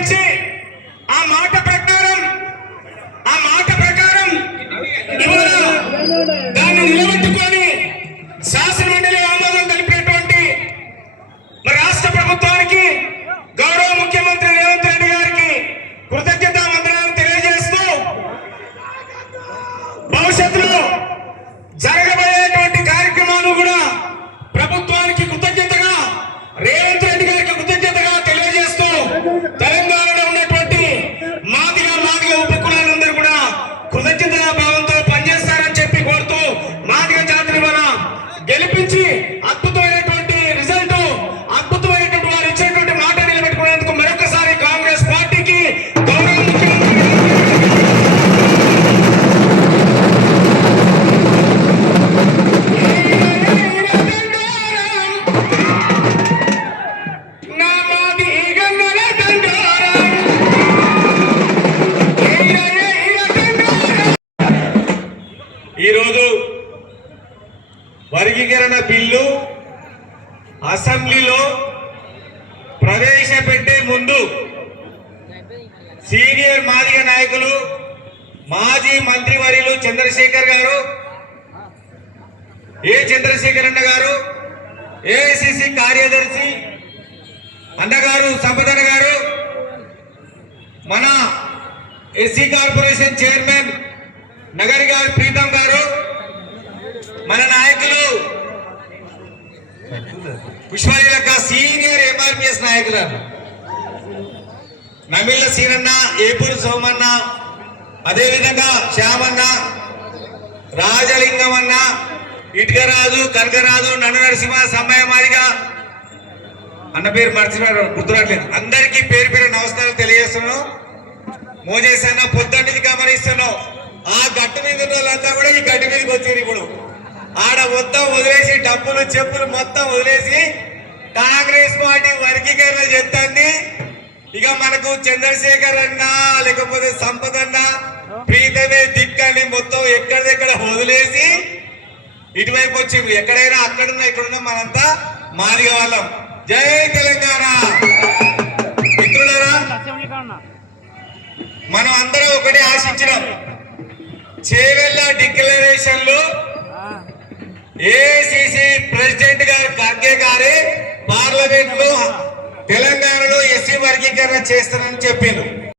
ఇచ్చి ఆ మాట ప్రకారం ఇవాళ దాన్ని నిలబెట్టుకొని శాసనమండలి ఆమోదం తెలిపినటువంటి రాష్ట్ర ప్రభుత్వానికి గౌరవ ముఖ్యమంత్రి రేవంత్ రెడ్డి గారికి కృతజ్ఞతా వందనాలు తెలియజేస్తూ భవిష్యత్తులో జరగబోయేటువంటి కార్యక్రమాలు కూడా ప్రభుత్వానికి కృతజ్ఞతగా రేవంత్ రెడ్డి గారికి కృతజ్ఞతగా తెలియజేస్తూ తెలంగాణలో ఉన్నటువంటి మాదిగ ఉపకులాలందరూ కూడా కృతజ్ఞతగా భావంతో పనిచేస్తారని చెప్పి కోరుతూ మాదిగ జాతిని వల్ల గెలిపించి అద్భుతమైనటువంటి రిజల్ట్ అద్భుతమైనటువంటి వారు ఇచ్చేటువంటి మాట నిలబెట్టుకునేందుకు మరొకసారి కాంగ్రెస్ పార్టీకి గౌరవ ఈరోజు వర్గీకరణ బిల్లు అసెంబ్లీలో ప్రవేశపెట్టే ముందు సీనియర్ మాదిగ నాయకులు మాజీ మంత్రివర్యులు చంద్రశేఖర్ గారు, చంద్రశేఖర్ అన్న గారు, ఏఐసిసి కార్యదర్శి అన్నగారు సంపదన్న గారు, మన ఎస్సీ కార్పొరేషన్ చైర్మన్ నగరి గారు ప్రీతం గారు, మన నాయకులు పుష్పలీలక సీనియర్ ఎంఆర్పిఎస్ నాయకులు నమిళ్ళ సీనన్న, ఏపూరు సోమన్న, అదేవిధంగా శ్యామన్న, రాజలింగం అన్న, ఇటుకరాజు, కనకరాజు, నన్ను నరసింహ, సమ్మయ్య మాదిగ అన్న పేరు మర్చిపోయారు, గుర్తురాట్లేదు. అందరికీ పేరు పేరు నమస్కారం తెలియజేస్తున్నాను. మోజేసన్న పొద్దున్నే గమనిస్తున్నాం. ఆ గట్టు మీద ఉన్న వాళ్ళంతా కూడా ఈ గట్టు మీదకి వచ్చారు. ఇప్పుడు ఆడ మొత్తం వదిలేసి డబ్బులు చెప్పులు మొత్తం వదిలేసి కాంగ్రెస్ పార్టీ వర్గీకరణ చేస్తుంది. ఇక మనకు చంద్రశేఖర్ అన్న లేకపోతే సంపద అన్న ప్రీతమే దిక్కని మొత్తం ఎక్కడిదెక్కడ వదిలేసి ఇటువైపు వచ్చి ఎక్కడైనా అక్కడున్నా ఇక్కడున్నా మనంతా మాదిగ వాళ్ళం. జై తెలంగాణ. మిత్రులారా, మనం అందరం ఒకటి ఆశించినాం. చేవెళ్ళ డిక్లరేషన్ లో ఏఐసిసి ప్రెసిడెంట్ గారు ఖర్గే గారే పార్లమెంట్ లో తెలంగాణలో ఎస్సీ వర్గీకరణ చేస్తారని చెప్పిండ్రు.